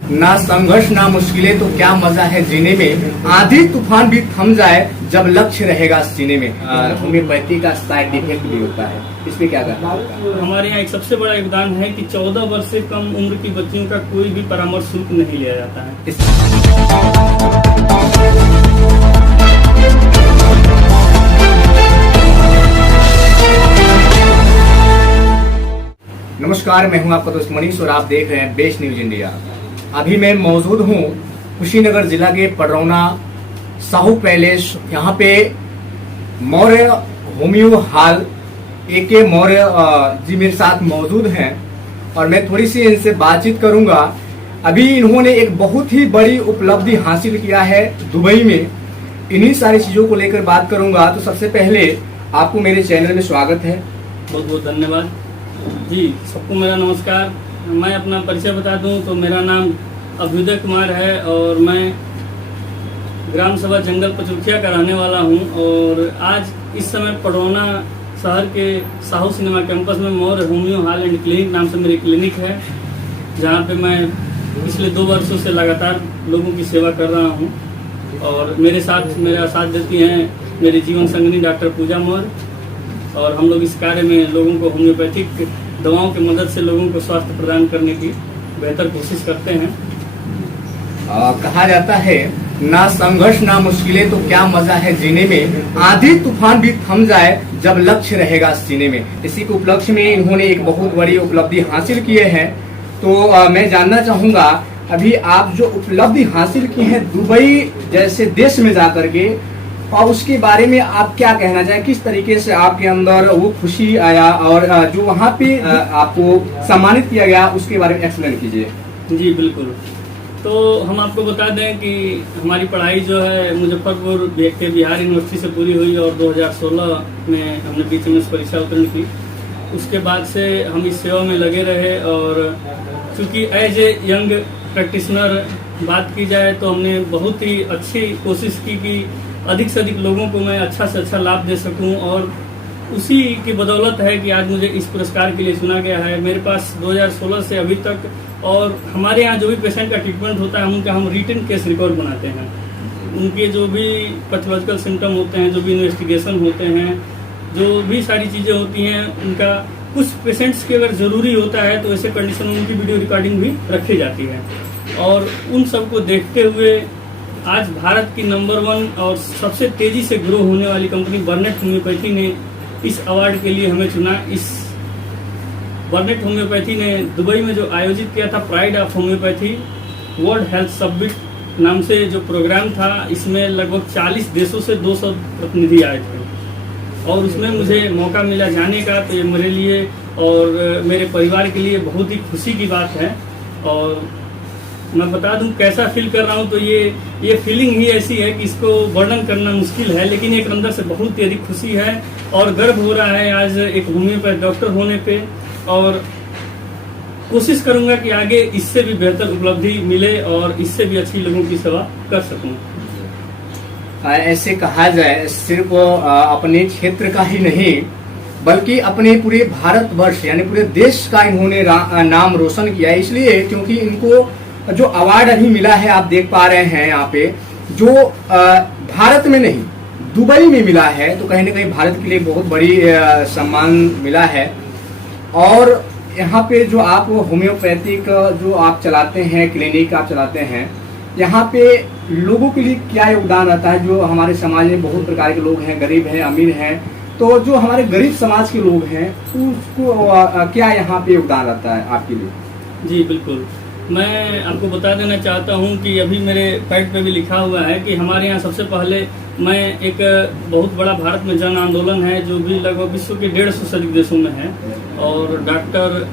ना संघर्ष ना मुश्किलें तो क्या मजा है जीने में, आंधी तूफान भी थम जाए जब लक्ष्य रहेगा सीने में। होम्योपैथी का साइड इफेक्ट भी होता है, इस पे क्या कहना है? हमारे यहाँ एक सबसे बड़ा योगदान है कि 14 वर्ष से कम उम्र की बच्चियों का कोई भी परामर्श शुल्क नहीं लिया जाता है। नमस्कार, मैं हूं आपका दोस्त मनीष और आप देख रहे हैं बेस्ट न्यूज इंडिया। अभी मैं मौजूद हूं कुशीनगर जिला के पडरौना साहू पैलेस। यहाँ पे Maurya homeo hall AK Maurya ji मेरे साथ मौजूद हैं और मैं थोड़ी सी इनसे बातचीत करूंगा। अभी इन्होंने एक बहुत ही बड़ी उपलब्धि हासिल किया है दुबई में। इन्हीं सारी चीजों को लेकर बात करूंगा। तो सबसे पहले आपको मेरे चैनल में स्वागत है। बहुत बहुत धन्यवाद जी। सबको मेरा नमस्कार। मैं अपना परिचय बता दूं तो मेरा नाम अभ्युदय कुमार है और मैं ग्राम सभा जंगल पचरुखिया का रहने वाला हूं। और आज इस समय पडरौना शहर के साहू सिनेमा कैंपस में Maurya homeo hall and clinic नाम से मेरी क्लिनिक है, जहां पे मैं पिछले 2 वर्षों से लगातार लोगों की सेवा कर रहा हूं। और मेरा साथ देती हैं मेरी जीवन संगिनी डॉक्टर पूजा मौर्य। और हम लोग इस कार्य में लोगों को होम्योपैथिक दवाओं की मदद से लोगों को स्वास्थ्य प्रदान करने की बेहतर कोशिश करते हैं। कहा जाता है ना संघर्ष ना मुश्किलें तो क्या मजा है जीने में, आंधी तूफान भी थम जाए जब लक्ष्य रहेगा सीने में। इसी के उपलक्ष्य में इन्होंने एक बहुत बड़ी उपलब्धि हासिल किए हैं। तो मैं जानना चाहूंगा, अभी आप जो उपलब्धि हासिल की है दुबई जैसे देश में जाकर के, और उसके बारे में आप क्या कहना चाहें? किस तरीके से आपके अंदर वो खुशी आया और जो वहाँ पे आपको सम्मानित किया गया उसके बारे में एक्सप्लेन कीजिए। जी बिल्कुल। तो हम आपको बता दें कि हमारी पढ़ाई जो है मुजफ्फरपुर के बिहार यूनिवर्सिटी से पूरी हुई और 2016 में हमने BCMS परीक्षा उत्तीर्ण की। उसके बाद से हम इस सेवा में लगे रहे। और चूंकि एज ए यंग प्रैक्टिशनर बात की जाए तो हमने बहुत ही अच्छी कोशिश की कि अधिक से अधिक लोगों को मैं अच्छा से अच्छा लाभ दे सकूं। और उसी की बदौलत है कि आज मुझे इस पुरस्कार के लिए चुना गया है। मेरे पास 2016 से अभी तक, और हमारे यहाँ जो भी पेशेंट का ट्रीटमेंट होता है हम रिटन केस रिकॉर्ड बनाते हैं। उनके जो भी पैथोलॉजिकल सिम्टम होते हैं, जो भी इन्वेस्टिगेशन होते हैं, जो भी सारी चीज़ें होती हैं, उनका कुछ पेशेंट्स के अगर ज़रूरी होता है तो ऐसे कंडीशन में उनकी वीडियो रिकॉर्डिंग भी रखी जाती है। और उन सबको देखते हुए आज भारत की नंबर 1 और सबसे तेजी से ग्रो होने वाली कंपनी बर्नेट होम्योपैथी ने इस अवार्ड के लिए हमें चुना। इस बर्नेट होम्योपैथी ने दुबई में जो आयोजित किया था pride of homeopathy world health summit नाम से जो प्रोग्राम था, इसमें लगभग 40 देशों से 200 प्रतिनिधि आए थे। और उसमें मुझे मौका मिला जाने का, तो ये मेरे लिए और मेरे परिवार के लिए बहुत ही खुशी की बात है। और मैं बता दूं कैसा फील कर रहा हूं, तो ये फीलिंग ही ऐसी है कि इसको वर्णन करना मुश्किल है, लेकिन एक अंदर से बहुत ही अधिक खुशी है और गर्व हो रहा है आज एक होम्योपैथ डॉक्टर होने पे। और कोशिश करूंगा कि आगे इससे भी बेहतर उपलब्धि मिले और इससे भी अच्छी लोगों की सेवा कर सकूं। ऐसे कहा जाए, सिर्फ अपने क्षेत्र का ही नहीं बल्कि अपने पूरे भारतवर्ष यानी पूरे देश का इन्होंने नाम रोशन किया है। इसलिए क्योंकि इनको जो अवार्ड अभी मिला है, आप देख पा रहे हैं यहाँ पे, जो भारत में नहीं दुबई में मिला है, तो कहीं ना कहीं भारत के लिए बहुत बड़ी सम्मान मिला है। और यहाँ पे जो आप होम्योपैथिक जो आप चलाते हैं, क्लिनिक आप चलाते हैं, यहाँ पे लोगों के लिए क्या योगदान रहता है? जो हमारे समाज में बहुत प्रकार के लोग हैं, गरीब हैं, अमीर हैं, तो जो हमारे गरीब समाज के लोग हैं उसको क्या यहाँ पे योगदान रहता है आपके लिए? जी बिल्कुल। मैं आपको बता देना चाहता हूं कि अभी मेरे पैड पे भी लिखा हुआ है कि हमारे यहाँ सबसे पहले मैं एक बहुत बड़ा भारत में जन आंदोलन है जो भी लगभग विश्व के 150 से अधिक देशों में है। और डॉक्टर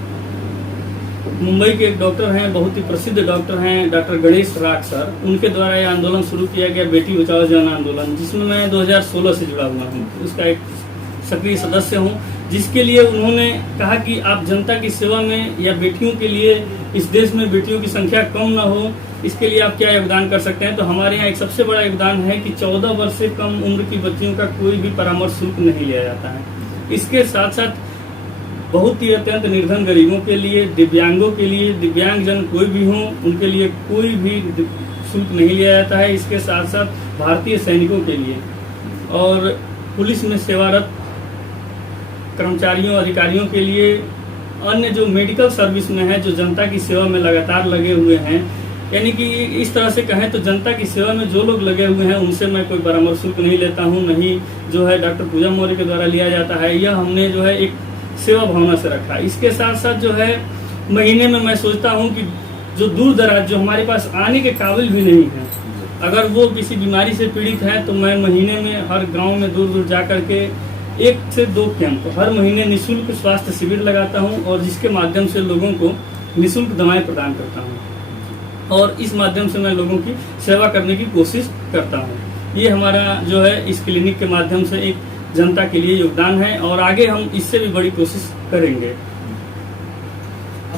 मुंबई के एक डॉक्टर हैं, बहुत ही प्रसिद्ध डॉक्टर हैं, डॉक्टर गणेश राठ सर, उनके द्वारा ये आंदोलन शुरू किया गया बेटी बचाओ जन आंदोलन, जिसमें मैं 2016 से जुड़ा हुआ हूँ, उसका एक सक्रिय सदस्य हूँ। जिसके लिए उन्होंने कहा कि आप जनता की सेवा में या बेटियों के लिए, इस देश में बेटियों की संख्या कम ना हो, इसके लिए आप क्या योगदान कर सकते हैं? तो हमारे यहाँ एक सबसे बड़ा योगदान है कि 14 वर्ष से कम उम्र की बच्चियों का कोई भी परामर्श शुल्क नहीं लिया जाता है। इसके साथ साथ बहुत ही अत्यंत निर्धन गरीबों के लिए, दिव्यांगों के लिए, दिव्यांगजन कोई भी हों उनके लिए कोई भी शुल्क नहीं लिया जाता है। इसके साथ साथ भारतीय सैनिकों के लिए और पुलिस में सेवारत कर्मचारियों अधिकारियों के लिए, अन्य जो मेडिकल सर्विस में है, जो जनता की सेवा में लगातार लगे हुए हैं, यानी कि इस तरह से कहें तो जनता की सेवा में जो लोग लगे हुए हैं उनसे मैं कोई परामर्श शुल्क नहीं लेता हूं, नहीं जो है डॉक्टर पूजा मौर्य के द्वारा लिया जाता है। यह हमने जो है एक सेवा भावना से रखा। इसके साथ साथ जो है महीने में मैं सोचता हूं कि जो दूर दराज जो हमारे पास आने के काबिल भी नहीं है, अगर वो किसी बीमारी से पीड़ित है तो मैं महीने में हर गाँव में दूर दूर जा करके 1 से 2 कैंप हर महीने निःशुल्क स्वास्थ्य शिविर लगाता हूं और जिसके माध्यम से लोगों को निःशुल्क दवाएं प्रदान करता हूं और इस माध्यम से मैं लोगों की सेवा करने की कोशिश करता हूं। ये हमारा जो है इस क्लिनिक के माध्यम से एक जनता के लिए योगदान है और आगे हम इससे भी बड़ी कोशिश करेंगे।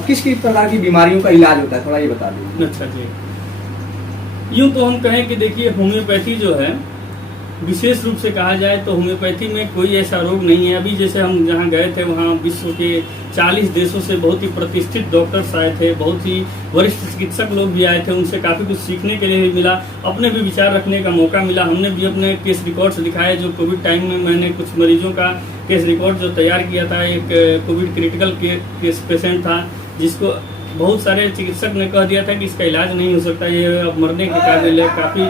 किस किस प्रकार की बीमारियों का इलाज होता है, थोड़ा ये बता दीजिए। अच्छा जी, यूं तो हम कहें कि देखिए होम्योपैथी जो है विशेष रूप से कहा जाए तो होम्योपैथी में कोई ऐसा रोग नहीं है। अभी जैसे हम जहाँ गए थे वहाँ विश्व के 40 देशों से बहुत ही प्रतिष्ठित डॉक्टर्स आए थे, बहुत ही वरिष्ठ चिकित्सक लोग भी आए थे, उनसे काफ़ी कुछ सीखने के लिए भी मिला, अपने भी विचार रखने का मौका मिला। हमने भी अपने केस रिकॉर्ड्स दिखाए। जो कोविड टाइम में मैंने कुछ मरीजों का केस रिकॉर्ड जो तैयार किया था, एक कोविड क्रिटिकल केस पेशेंट था जिसको बहुत सारे चिकित्सक ने कह दिया था कि इसका इलाज नहीं हो सकता, ये अब मरने के काबिल है। काफ़ी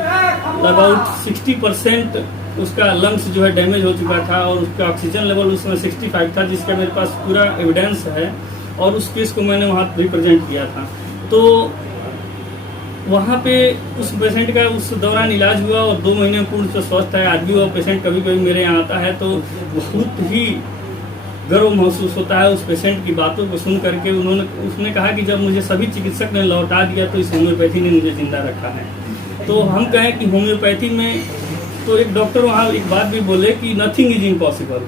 अबाउट 60% उसका लंग्स जो है डैमेज हो चुका था और उसका ऑक्सीजन लेवल उसमें 65 था, जिसका मेरे पास पूरा एविडेंस है और उस केस को मैंने वहाँ रिप्रेजेंट किया था। तो वहाँ पे उस पेशेंट का उस दौरान इलाज हुआ और 2 महीने में पूर्ण स्वस्थ है। आज भी वो पेशेंट कभी कभी मेरे यहाँ आता है तो बहुत ही गर्व महसूस होता है उस पेशेंट की बातों को सुन करके। उसने कहा कि जब मुझे सभी चिकित्सक ने लौटा दिया तो इस होम्योपैथी ने मुझे जिंदा रखा है। तो हम कहें कि होम्योपैथी में तो एक डॉक्टर वहाँ एक बात भी बोले कि nothing is impossible,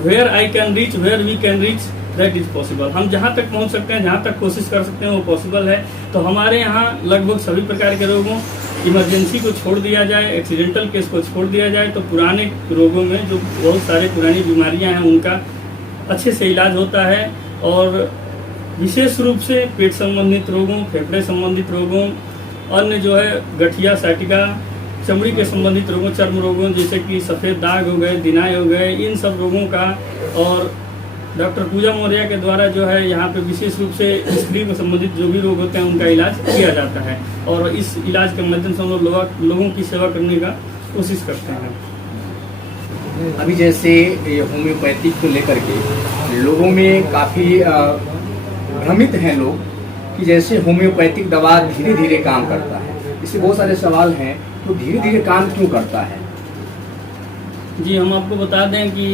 where I can reach, where we can reach, that is possible. हम जहाँ तक पहुँच सकते हैं, जहाँ तक कोशिश कर सकते हैं वो पॉसिबल है। तो हमारे यहाँ लगभग सभी प्रकार के रोगों, इमरजेंसी को छोड़ दिया जाए, एक्सीडेंटल केस को छोड़ दिया जाए, तो पुराने रोगों में जो बहुत सारे पुरानी बीमारियां हैं उनका अच्छे से इलाज होता है। और विशेष रूप से पेट संबंधित रोगों, फेफड़े संबंधित रोगों, अन्य जो है गठिया, साइटिका, चमड़ी के संबंधित रोगों, चर्म रोगों जैसे कि सफ़ेद दाग हो गए, दिनाय हो गए, इन सब रोगों का और डॉक्टर पूजा मौर्य के द्वारा जो है यहाँ पे विशेष रूप से स्त्री में संबंधित जो भी रोग होते हैं उनका इलाज किया जाता है और इस इलाज के माध्यम से हम लोगों की सेवा करने का कोशिश करते हैं। अभी जैसे होम्योपैथिक को लेकर के लोगों में काफ़ी भ्रमित हैं लोग कि जैसे होम्योपैथिक दवा धीरे धीरे काम करता है, इससे बहुत सारे सवाल हैं, तो धीरे धीरे काम क्यों करता है? जी, हम आपको बता दें कि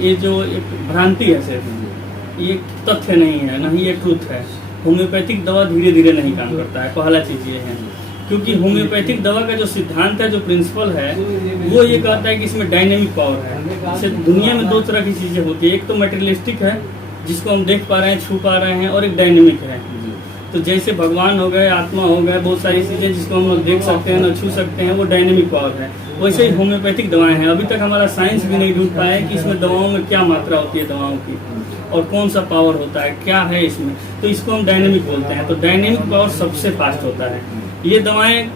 ये जो एक भ्रांति है, सिर्फ ये तथ्य नहीं है, ना ही ये ट्रूथ है। होम्योपैथिक दवा धीरे धीरे नहीं काम करता है, पहला चीज़ ये है। क्योंकि होम्योपैथिक दवा का जो सिद्धांत है, जो प्रिंसिपल है, वो ये कहता है कि इसमें डायनेमिक पावर है। जैसे दुनिया में 2 तरह की चीज़ें होती है, एक तो मटेरियलिस्टिक है जिसको हम देख पा रहे हैं, छू पा रहे हैं, और एक डायनेमिक है। तो जैसे भगवान हो गए, आत्मा हो गए, बहुत सारी चीज़ें जिसको हम लोग देख सकते हैं, न छू सकते हैं, वो डायनेमिक पावर है। वैसे ही होम्योपैथिक दवाएं हैं। अभी तक हमारा साइंस भी नहीं ढूंढ पाया है कि इसमें दवाओं में क्या मात्रा होती है दवाओं की और कौन सा पावर होता है, क्या है इसमें। तो इसको हम डायनेमिक बोलते हैं। तो डायनेमिक पावर सबसे फास्ट होता है। ये दवाएं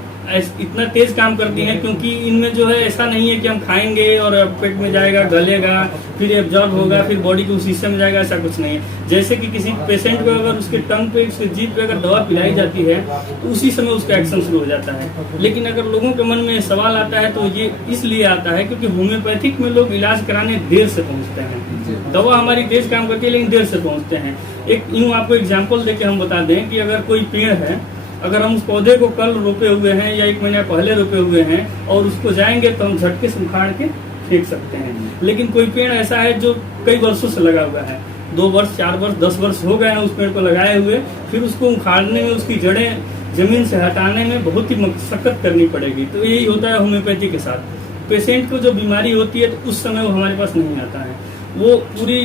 इतना तेज काम करती हैं क्योंकि इनमें जो है ऐसा नहीं है कि हम खाएंगे और पेट में जाएगा, गलेगा, फिर एब्जॉर्ब होगा, फिर बॉडी के उस हिस्से में जाएगा, ऐसा कुछ नहीं है। जैसे कि किसी पेशेंट को अगर उसके टंग पे, उसके जीभ पे अगर दवा पिलाई जाती है तो उसी समय उसका एक्शन शुरू हो जाता है। लेकिन अगर लोगों के मन में सवाल आता है तो ये इसलिए आता है क्योंकि होम्योपैथिक में लोग इलाज कराने देर से पहुँचते हैं। दवा हमारी तेज काम करती है लेकिन देर से पहुँचते हैं। एक यूँ आपको एग्जाम्पल देके हम बता दें कि अगर कोई पेड़ है, अगर हम उस पौधे को कल रोपे हुए हैं या 1 महीना पहले रोपे हुए हैं और उसको जाएंगे तो हम झटके से उखाड़ के फेंक सकते हैं। लेकिन कोई पेड़ ऐसा है जो कई वर्षों से लगा हुआ है, 2 वर्ष, 4 वर्ष, 10 वर्ष हो गए हैं उस पेड़ को लगाए हुए, फिर उसको उखाड़ने में, उसकी जड़ें जमीन से हटाने में बहुत ही मशक्कत करनी पड़ेगी। तो यही होता है होम्योपैथी के साथ। पेशेंट को जो बीमारी होती है तो उस समय वो हमारे पास नहीं आता है, वो पूरी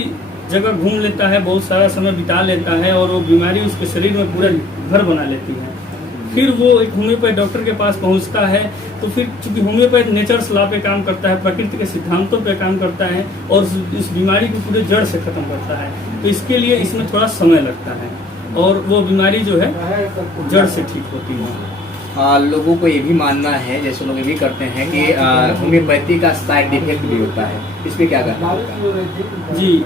जगह घूम लेता है, बहुत सारा समय बिता लेता है और वो बीमारी उसके शरीर में पूरा घर बना लेती है। फिर वो एक होम्योपैथ डॉक्टर के पास पहुंचता है। तो फिर चूंकि होम्योपैथ नेचर्स लॉ पे काम करता है, प्रकृति के सिद्धांतों पे काम करता है और इस बीमारी को पूरे जड़ से खत्म करता है, तो इसके लिए इसमें थोड़ा समय लगता है और वो बीमारी जो है जड़ से ठीक होती है। लोगों को ये भी मानना है, जैसे लोग ये भी करते हैं कि होम्योपैथी का साइड इफेक्ट भी होता है, इस पे क्या कहना है? जी,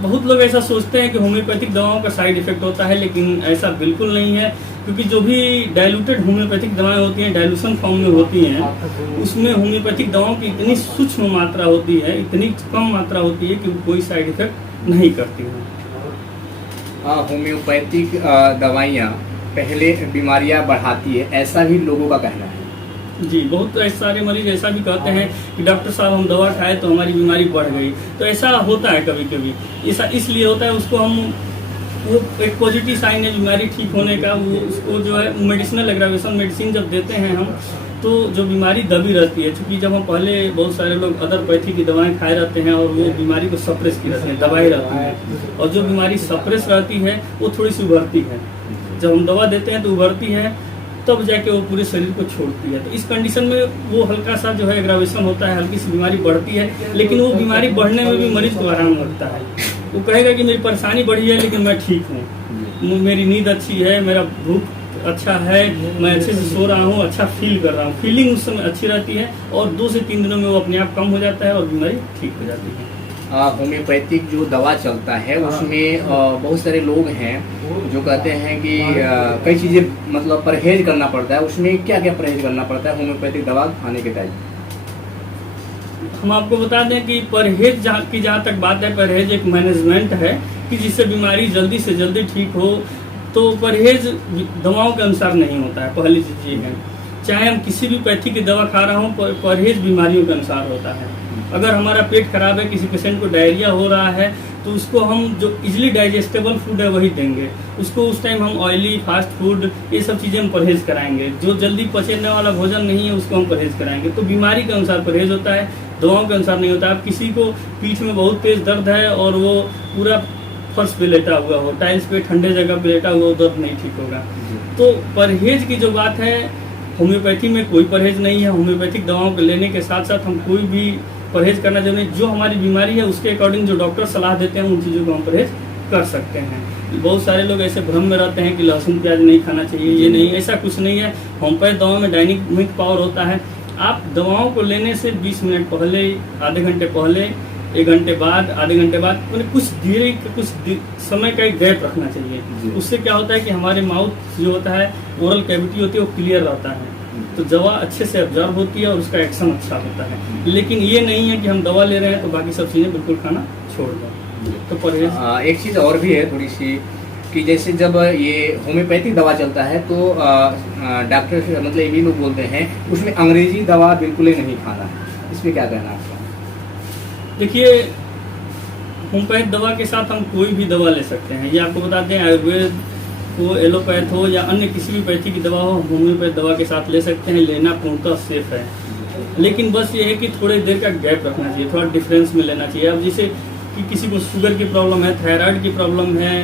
बहुत लोग ऐसा सोचते हैं कि होम्योपैथिक दवाओं का साइड इफेक्ट होता है, लेकिन ऐसा बिल्कुल नहीं है। क्योंकि जो भी डाइल्यूटेड होम्योपैथिक दवाएं होती हैं, डाइल्यूशन फॉर्म में होती हैं, उसमें होम्योपैथिक दवाओं की इतनी सूक्ष्म मात्रा होती है, इतनी कम मात्रा होती है कि वो कोई साइड इफेक्ट नहीं करती हैं। होम्योपैथिक दवाइयाँ पहले बीमारियां बढ़ाती है, ऐसा भी लोगों का कहना है। जी, बहुत ऐसे सारे मरीज ऐसा भी कहते हैं कि डॉक्टर साहब हम दवा खाए तो हमारी बीमारी बढ़ गई। तो ऐसा होता है कभी कभी, ऐसा इसलिए होता है, उसको हम वो एक पॉजिटिव साइन है बीमारी ठीक होने का। वो उसको जो है मेडिसिनल एग्रावेशन मेडिसिन जब देते हैं हम, तो जो बीमारी दबी रहती है, क्योंकि जब हम पहले बहुत सारे लोग अदरपैथी की दवाएं खाए रहते हैं और वो बीमारी को सप्रेस की रहते हैं, दबाई रहती है, और जो बीमारी सप्रेस रहती है वो थोड़ी सी उभरती है। जब हम दवा देते हैं तो उभरती है, तब जाके वो पूरे शरीर को छोड़ती है। तो इस कंडीशन में वो हल्का सा जो है एग्रावेशन होता है, हल्की सी बीमारी बढ़ती है, लेकिन वो बीमारी बढ़ने में भी मरीज को आराम लगता है। वो कहेगा कि मेरी परेशानी बढ़ी है लेकिन मैं ठीक हूँ, मेरी नींद अच्छी है, मेरा भूख अच्छा है, मैं अच्छे से सो रहा हूँ, अच्छा फील कर रहा हूँ। फीलिंग उस समय अच्छी रहती है और 2 से 3 दिनों में वो अपने आप कम हो जाता है और बीमारी ठीक हो जाती है। होम्योपैथिक जो दवा चलता है उसमें बहुत सारे लोग हैं जो कहते हैं कि कई चीज़ें मतलब परहेज करना पड़ता है, उसमें क्या क्या परहेज करना पड़ता है होम्योपैथिक दवा खाने के टाइम? हम आपको बता दें कि परहेज जहाँ तक बात है, परहेज एक मैनेजमेंट है कि जिससे बीमारी जल्दी से जल्दी ठीक हो। तो परहेज दवाओं के अनुसार नहीं होता है, पहली चीज़ ये है। चाहे हम किसी भी पैथी की दवा खा रहा हूँ, परहेज बीमारियों के अनुसार होता है। अगर हमारा पेट खराब है, किसी पेशेंट को डायरिया हो रहा है, तो उसको हम जो इजीली डाइजेस्टेबल फूड है वही देंगे। उसको उस टाइम हम ऑयली फास्ट फूड ये सब चीज़ें हम परहेज कराएंगे। जो जल्दी पचने वाला भोजन नहीं है उसको हम परहेज कराएंगे। तो बीमारी के अनुसार परहेज होता है, दवाओं के अनुसार नहीं होता। अब किसी को पीठ में बहुत तेज दर्द है और वो पूरा फर्श पे लेटा हुआ हो, टाइल्स पे ठंडे जगह पे लेटा हुआ, दर्द नहीं ठीक होगा। तो परहेज की जो बात है, होम्योपैथी में कोई परहेज नहीं है। होम्योपैथिक दवाओं को लेने के साथ साथ हम कोई भी परहेज करना जरूरी, जो हमारी बीमारी है उसके अकॉर्डिंग जो डॉक्टर सलाह देते हैं उन चीज़ों को हम परहेज कर सकते हैं। बहुत सारे लोग ऐसे भ्रम में रहते हैं कि लहसुन प्याज नहीं खाना चाहिए, ये नहीं, ऐसा कुछ नहीं है। होम्योपैथ दवाओं में डायनेमिक पावर होता है। आप दवाओं को लेने से 20 मिनट पहले, आधे घंटे पहले, 1 घंटे बाद, आधे घंटे बाद, मतलब कुछ देरी कुछ समय का एक गैप रखना चाहिए। उससे क्या होता है कि हमारे माउथ जो होता है, ओरल कैविटी होती है, वो क्लियर रहता है, तो दवा अच्छे से ऑब्जर्व होती है और उसका एक्शन अच्छा होता है। लेकिन ये नहीं है कि हम दवा ले रहे हैं तो बाकी सब चीज़ें बिल्कुल खाना छोड़ दें। तो परहेज एक चीज़ और भी है थोड़ी सी, कि जैसे जब ये होम्योपैथिक दवा चलता है तो डॉक्टर मतलब ये भी लोग बोलते हैं उसमें अंग्रेजी दवा बिल्कुल ही नहीं खाना है, इस पर क्या कहना है आपका? देखिए, होम्योपैथ दवा के साथ हम कोई भी दवा ले सकते हैं। ये आपको बताते हैं, आयुर्वेद हो, एलोपैथ हो या अन्य किसी भी पैथी की दवा हो, होम्योपैथ दवा के साथ ले सकते हैं। लेना पूर्णतः सेफ है, लेकिन बस ये है कि थोड़े देर का गैप रखना चाहिए, थोड़ा डिफरेंस में लेना चाहिए। अब जैसे कि किसी को शुगर की प्रॉब्लम है, थायराइड की प्रॉब्लम है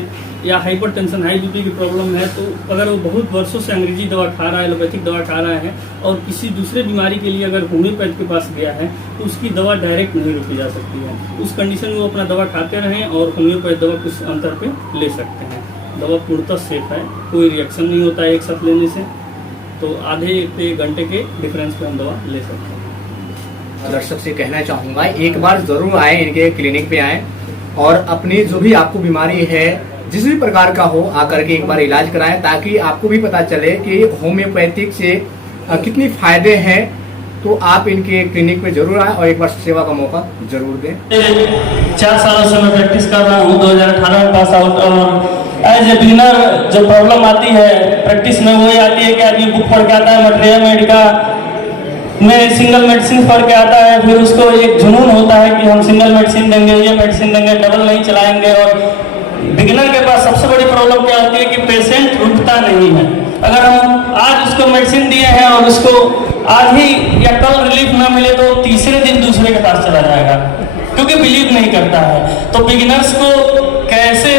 या हाइपरटेंशन, हाई बीपी की प्रॉब्लम है, तो अगर वो बहुत वर्षों से अंग्रेजी दवा खा रहा है, एलोपैथिक दवा खा रहा है और किसी दूसरे बीमारी के लिए अगर होम्योपैथ के पास गया है तो उसकी दवा डायरेक्ट नहीं रोकी जा सकती है। उस कंडीशन में वो अपना दवा खाते रहें और होम्योपैथ दवा कुछ अंतर पे ले सकते हैं। दवा पूर्णतः सेफ है, कोई रिएक्शन नहीं होता है एक साथ लेने से। तो आधे से 1 घंटे के डिफरेंस पे हम दवा ले सकते हैं। दर्शक से कहना चाहूँगा, एक बार ज़रूर आए, इनके क्लिनिक पे आए और अपनी जो भी आपको बीमारी है, जिस भी प्रकार का हो, आकर के एक बार इलाज कराएं, ताकि आपको भी पता चले कि होम्योपैथिक से कितनी फायदे हैं। तो आप इनके क्लिनिक पे जरूर आए और एक बार सेवा का मौका जरूर दें। 4 सालों से मैं प्रैक्टिस कर रहा हूँ, 2018 में पास आउट। और एज ए बिगिनर जो प्रॉब्लम आती है प्रैक्टिस में, वही आती है कि आदमी बुक पढ़ के आता है, मटेरियल मेडिका में सिंगल मेडिसिन पढ़ के आता है, फिर उसको एक जुनून होता है कि हम सिंगल मेडिसिन देंगे, ये मेडिसिन देंगे, डबल नहीं चलाएंगे। और बिगिनर के पास सबसे बड़ी प्रॉब्लम क्या होती है कि पेशेंट रुकता नहीं है। अगर हम आज उसको मेडिसिन दिए हैं और उसको आज ही या कल रिलीफ ना मिले तो तीसरे दिन दूसरे के पास चला जाएगा, क्योंकि बिलीव नहीं करता है। तो बिगिनर्स को कैसे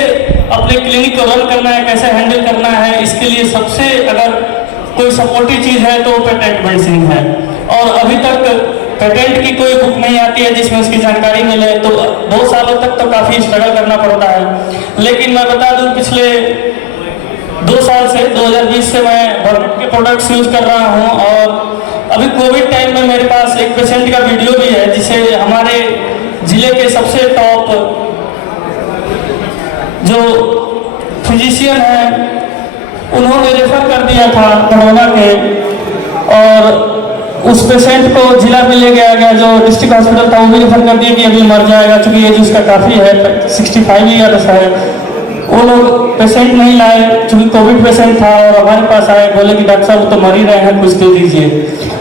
अपने क्लिनिक को रन करना है, कैसे हैंडल करना है, इसके लिए सबसे अगर कोई सपोर्टिव चीज़ है तो पेटेंट मेडिसिन है। और अभी तक पेटेंट की कोई बुक नहीं आती है जिसमें उसकी जानकारी मिले, तो 2 सालों तक तो काफ़ी स्ट्रगल करना पड़ता है। लेकिन मैं बता दूं, पिछले 2 साल से 2020 से मैं बर्नेट के प्रोडक्ट्स यूज़ कर रहा हूं। और अभी कोविड टाइम में मेरे पास एक पेशेंट का वीडियो भी है जिसे हमारे ज़िले के सबसे टॉप जो फिजिशियन हैं उन्होंने रेफर कर दिया था कोरोना के, और उस पेशेंट को जिला में ले गया जो डिस्ट्रिक्ट हॉस्पिटल था वो भी रेफर कर दिया कि अभी मर जाएगा, क्योंकि एज उसका काफ़ी है, 65 ईयर्स है। वो लोग पेशेंट नहीं लाए क्योंकि कोविड पेशेंट था, और हमारे पास आए, बोले कि डॉक्टर साहब तो मर ही रहे हैं, कुछ दे दीजिए।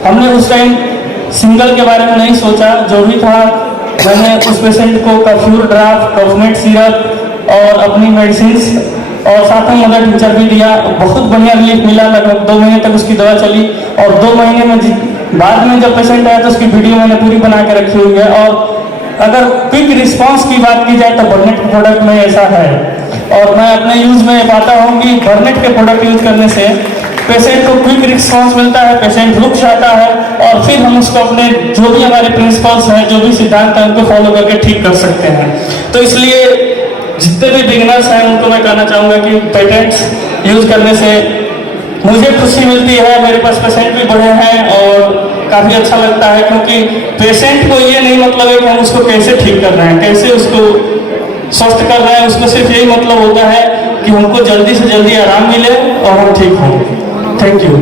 हमने उस टाइम सिंगल के बारे में नहीं सोचा, जो भी था मैंने उस पेशेंट को कफ्यूर ड्राफ्ट, कॉफमेट सिरप और अपनी मेडिसिन और साथ में मदर टीचर भी दिया। बहुत बढ़िया रिलीफ मिला, लगभग 2 महीने तक उसकी दवा चली। और 2 महीने में बाद में जब पेशेंट आया तो उसकी वीडियो मैंने पूरी बना के रखी हुई है। और अगर क्विक रिस्पांस की बात की जाए तो बर्नेट के प्रोडक्ट में ऐसा है। और मैं अपने यूज में पाता हूँ कि बर्नेट के प्रोडक्ट यूज करने से पेशेंट को क्विक रिस्पांस मिलता है, पेशेंट रुक जाता है, और फिर हम उसको अपने जो भी हमारे प्रिंसिपल्स हैं, जो भी सिद्धांत हैं, उनको फॉलो करके ठीक कर सकते हैं। तो इसलिए जितने भी बिगिनर्स हैं उनको मैं कहना चाहूँगा कि पेटेंट्स यूज करने से मुझे खुशी मिलती है, मेरे पास पेशेंट भी बढ़े हैं और काफ़ी अच्छा लगता है, क्योंकि पेशेंट को ये नहीं मतलब है कि हम उसको कैसे ठीक कर रहे हैं, कैसे उसको स्वस्थ कर रहे हैं, उसमें सिर्फ यही मतलब होता है कि हमको जल्दी से जल्दी आराम मिले और हम ठीक हों। Thank you.